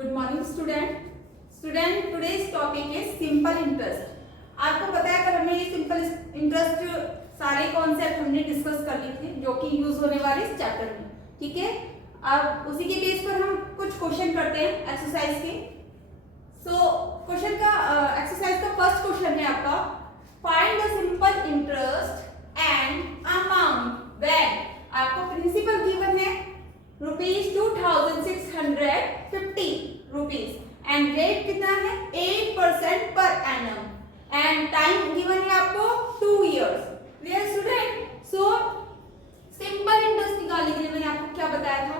Good morning student today's topic is simple interest. आपको पता है कल हमने ये सिंपल इंटरेस्ट सारे कॉन्सेप्ट हमने डिस्कस कर लिए थे जो कि यूज होने वाले इस चैप्टर में। ठीक है, अब उसी के बेस पर हम कुछ क्वेश्चन करते हैं एक्सरसाइज के। क्वेश्चन का एक्सरसाइज का फर्स्ट क्वेश्चन है आपका, find the simple interest and amount when आपको प्रिंसिपल गिवन है ₹2650 एंड रेट कितना है 8% per annum and time given है आपको 2 years। Clear student? So simple interest निकालने के लिए मैंने आपको क्या बताया था,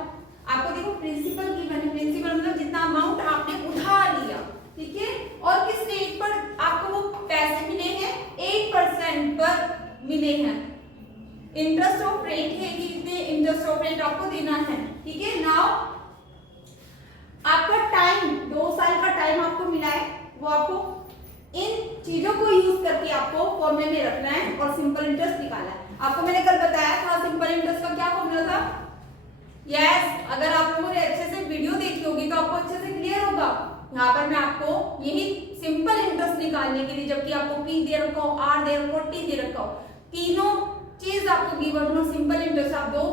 आपको देखो प्रिंसिपल गिवन है, प्रिंसिपल मतलब जितना अमाउंट आपने उधार लिया, ठीक है, और किस रेट पर आपको वो पैसे मिले हैं 8% पर मिले हैं। इंटरेस्ट ऑफ रेट है कि कितने इंटरेस्ट ऑफ रेट आपको देना है। ठीक है, नाउ आपका टाइम 2 साल का टाइम आपको मिला है, वो आपको इन चीजों को यूज करके आपको फॉर्मूले में रखना है और सिंपल इंटरेस्ट निकालना है। आपको मैंने कल बताया था सिंपल इंटरेस्ट का क्या फॉर्मूला था। यस, अगर आप लोगों ने अच्छे से वीडियो देखी होगी तो आपको अच्छे से क्लियर होगा। यहाँ पर मैं आपको यही सिंपल इंटरेस्ट निकालने के लिए, जबकि आपको P दे रखा हो, R दे रखा हो, T दे रखा हो, तीनों चीज आपको गिवन हो, सिंपल इंटरेस्ट आप 2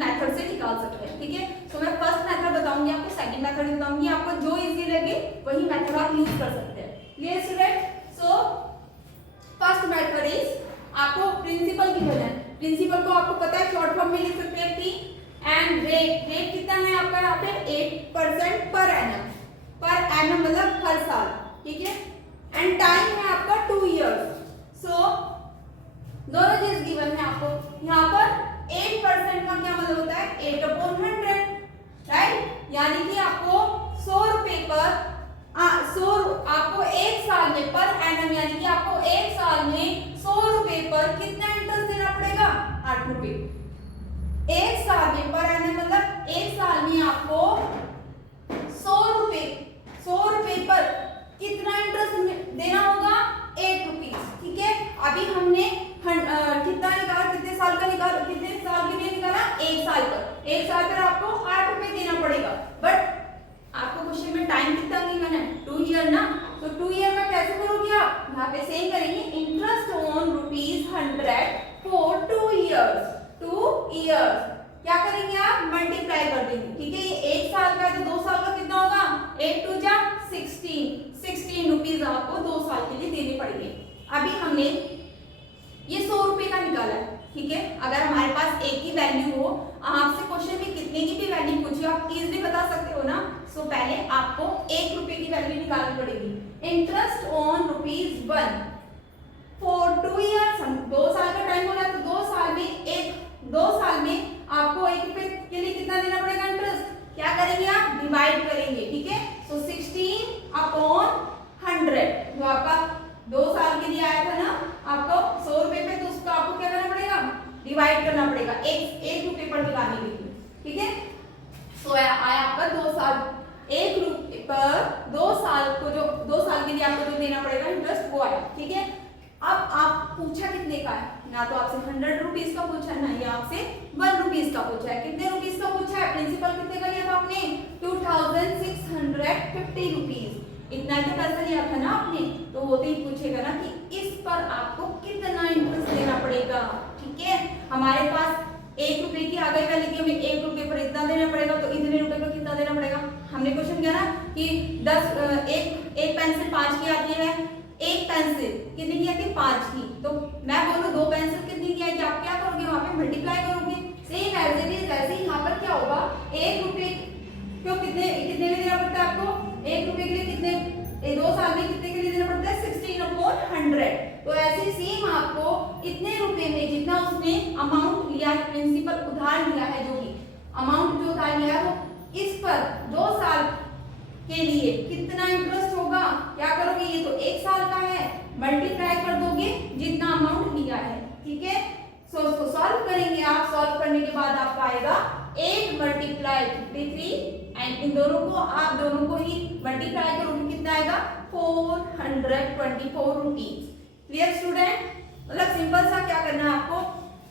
मेथड से निकाल सकते हैं। ठीक है, तो मैं फर्स्ट मेथड बताऊंगी आपको, सेकंड मेथड बताऊंगी आपको, जो इजी लगे वही मेथड आप यूज कर सकते हैं। Clear student? So first method is आपको प्रिंसिपल गिवन है, प्रिंसिपल को आपको पता है शॉर्ट फॉर्म में लिख सकते हैं P एंड रेट कितना है आपका यहाँ पे 8% पर एनम मतलब हर साल। ठीक है, एंड टाइम है आपका 2 years। सो दोनों चीज गिवन है आपको। यहाँ पर 8% का क्या मतलब होता है 8/100, राइट? यानी कि आपको 100 रुपए पर आपको 1 साल में पर एनम, यानी कि आपको 1 साल में 100 रुपए पर कितना इंटरेस्ट देना पड़ेगा 8 रुपए। 1 साल में पर एनम मतलब 1 साल में आपको 100 रुपए पर कितना इंटरेस्ट देना होगा 8 रुपीज। ठीक है, अभी हमने कितना निकाला, कितने साल का निकाला, कितने साल के लिए निकाला 1 साल पर। 1 साल पर आपको 8 रुपए देना पड़ेगा, बट आपको क्वेश्चन में टाइम कितना गिवन है 2 year ना, तो 2 year में कैसे करोगे आप, यहाँ पे सेम करेंगे interest on ₹100 for 2 years। 2 years क्या करेंगे आप मल्टीप्लाई कर देंगे। ठीक है, ये 1 साल का है तो 2 साल का कितना होगा 8 2 जा 16 रुपीज आपको 2 साल के लिए देने पड़ेंगे। अभी हमने ये 100 रुपए का निकाला है। ठीक है, अगर हमारे पास एक ही वैल्यू हो, आपसे क्वेश्चन में कितने की भी वैल्यू पूछे आप इजीली बता सकते हो ना। सो पहले आपको 1 रुपए की वैल्यू निकालनी पड़ेगी। इंटरेस्ट ऑन ₹1 फॉर 2 years, 2 साल का टाइम बोला तो 2 साल में आपको 1 रुपए के लिए कितना देना पड़ेगा इंटरेस्ट, क्या करेंगे आप डिवाइड करेंगे। ठीक है, सो 16/100 जो आपका 2 साल के लिए आया था ना आपको 100 रुपए पे, तो उसको आपको क्या करना पड़ेगा डिवाइड करना पड़ेगा 1 रुपए पर निकालने के लिए। ठीक है, सो आया आपका 2 साल, 1 रुपए पर 2 साल को जो 2 साल के लिए आपको जो देना पड़ेगा इंटरेस्ट वो आया। ठीक है, अब आप पूछा कितने का है, ना तो आपसे 100 रुपीज का पूछा है, ना ये आपसे 1 रुपीज का पूछा है। कितने रुपीज का पूछा है, प्रिंसिपल कितने का लिया था आपने 2650 रुपीज, इतना तो पैसा लिया था ना आपने, तो वो तो ही पूछेगा ना कि इस पर आपको कितना इंटरेस्ट देना पड़ेगा। ठीक है, हमारे पास 1 रुपए की आ गई वैल्यू की, हमें 1 रुपए पर इतना देना पड़ेगा, तो इतने रुपए पर कितना देना पड़ेगा। हमने क्वेश्चन किया ना कि 1 पेंसिल 5 की आती है, 1 पेंसिल कितनी की आती है 5 की, तो मैं बोलूं 2 पेंसिल कितनी की आएगी, आप क्या करोगे वहां पे मल्टीप्लाई करोगे। सेम एज इट इज वैसे ही यहाँ पर क्या होगा 1 रुपए क्यों कितने में देना पड़ता है आपको 1 रुपए के लिए कितने 2 साल में कितने के लिए देना पड़ता है 16/100। तो ऐसे सेम आपको इतने रुपए में जितना उसने अमाउंट लिया है, प्रिंसिपल उधार लिया है, जो भी अमाउंट जो उधार लिया है वो इस पर 2 साल के लिए कितना इंटरेस्ट होगा, क्या करोगे, ये तो 1 साल का है, मल्टीप्लाई कर दोगे जितना अमाउंट लिया है। ठीक है, सो उसको सॉल्व करेंगे आप, सॉल्व करने के बाद आपका आएगा 8 × 53 एंड इन दोनों को ही मल्टीप्लाई करोगे कितना आएगा 424 रुपीज। Clear student? मतलब सिंपल सा क्या करना है आपको,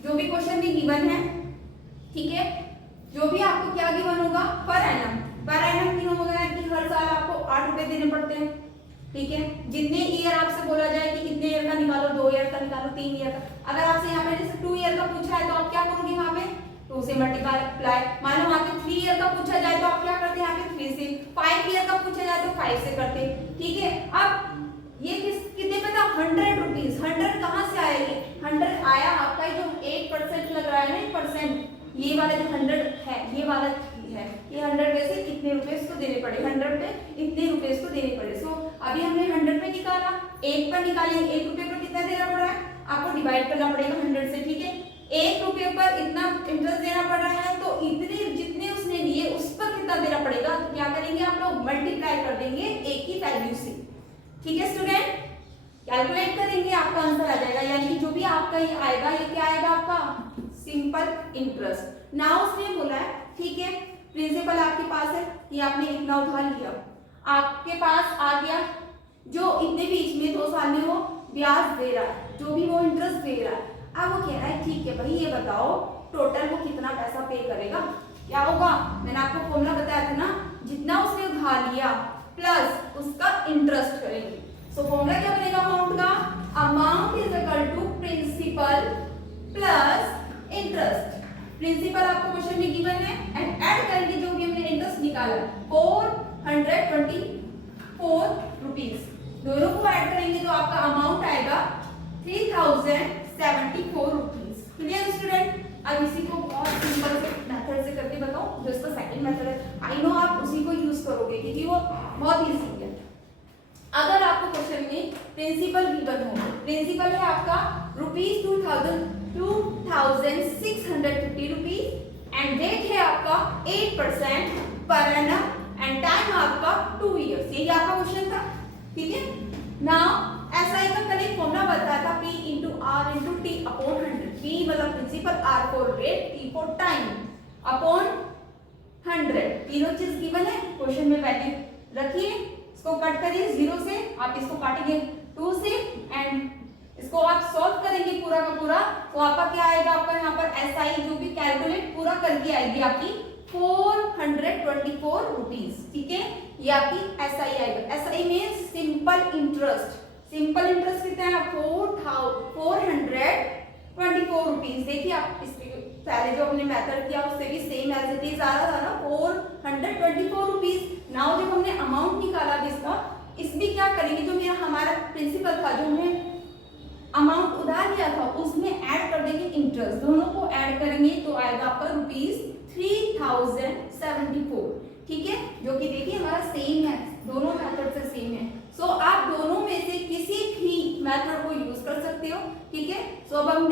जो भी क्वेश्चन भी गिवन है, ठीक है, जो भी आपको क्या गिवन होगा पर एनम की होगा कि रुपए देने पड़ते हैं, ठीक है। जितने ईयर आपसे बोला जाए कि कितने ईयर का निकालो, 2 ईयर का निकालो, 3 ईयर का, अगर आपसे यहाँ पे जैसे 2 ईयर का पूछा है तो आप क्या करोगे, वहां पे 2 से मल्टीप्लाई। मान लो वहां पे 3 ईयर का पूछा जाए तो आप क्या करते हैं, यहाँ पे 3 से। 5 ईयर का पूछा जाए तो 5 से करते, ठीक है। अब ये कितने पे था, 100 रुपीज। 100 कहाँ से आया, ये 100 आया आपका जो 8% लग रहा है ना, 8%, ये वाला जो 100 है, ये वाला है, ये 100 में से कितने रुपए इसको देने पड़े, 100 पे इतने रुपए इसको देने पड़े। सो अभी हमने 100 पे निकाला, 1 पर निकालेंगे, 1 रुपए पर कितना देना पड़ रहा है, आपको डिवाइड करना पड़ेगा 100 से, ठीक है। 1 रुपए पर इतना इंटरेस्ट देना पड़ रहा है, तो इतने जितने उसने लिए उस पर कितना देना पड़ेगा, तो क्या करेंगे आप लोग, मल्टीप्लाई कर देंगे एक ही वैल्यू से, ठीक है स्टूडेंट। कैलकुलेट करेंगे, आपका आंसर आ जाएगा, यानी कि जो भी आपका ये आएगा, ये क्या आएगा आपका, सिंपल इंटरेस्ट। ना उसने बोला है, ठीक है, प्रिंसिपल आपके पास है, ये आपने इतना उधार लिया, आपके पास आ गया, जो इतने बीच में 2 साल में वो ब्याज दे रहा है, जो भी वो इंटरेस्ट दे रहा है। अब वो कह रहा है, ठीक है भाई, ये बताओ टोटल वो कितना पैसा पे करेगा, क्या होगा, मैंने आपको फॉर्मूला बताया था ना, जितना उसने उधार लिया प्लस उसका इंटरेस्ट करेंगे। सो फॉर्मूला क्या बनेगा अमाउंट का, amount is equal to principal plus interest. Principal आपको क्वेश्चन में गिवन है, एंड ऐड करेंगे जो भी हमने इंटरेस्ट निकाला 424 रुपीस, दोनों को ऐड करेंगे तो आपका अमाउंट आएगा 3074 रुपीस। Clear student. अब इसी को बहुत सिंपल से मेथड से करके बताओ, जो इसका सेकंड मेथड है, आई नो आप उसी को यूज करोगे क्योंकि वो बहुत इजी है। अगर आपको क्वेश्चन में प्रिंसिपल गिवन हो, प्रिंसिपल है आपका ₹2650 रुपीस एंड रेट है आपका 8% पर एनम एंड टाइम आपका 2 इयर्स, यही आपका क्वेश्चन था, ठीक है। नाउ एसआई का कल एक फॉर्मूला बताया था, P into R into T upon 100, P मतलब principal, R for rate, T for time upon 100, तीनों चीज गिवन है, क्वेश्चन में वैल्यू रखिए, इसको कट करिए 0 से, आप इसको काटेंगे 2 से एंड इसको आप सॉल्व करेंगे पूरा का पूरा, तो आपका क्या आएगा, आपका यहाँ पर एसआई जो भी कैलकुलेट पूरा करके आएगी आपकी 424 रुपीस, ठीक है। ये आपकी एसआई आएगा। SI means simple interest, simple interest कितना है, 424 रुपीस। देखिए आप इसके पहले जो हमने मेथड किया उससे भी सेम एज इट इज आ रहा था ना, 424 रुपीस। नाउ जब हमने अमाउंट निकाला इसका, इसमें क्या करेंगे, जो मेरा हमारा प्रिंसिपल था, जो हमने अमाउंट उधार लिया था, उसमें ऐड कर देंगे इंटरेस्ट, दोनों को ऐड करेंगे तो आएगा आपका ₹3074, ठीक है, जो कि देखिए हमारा सेम है, दोनों मेथड से सेम है। सो आप दोनों में से किसी भी मेथड को यूज कर सकते हो, ठीक है। सो अब हम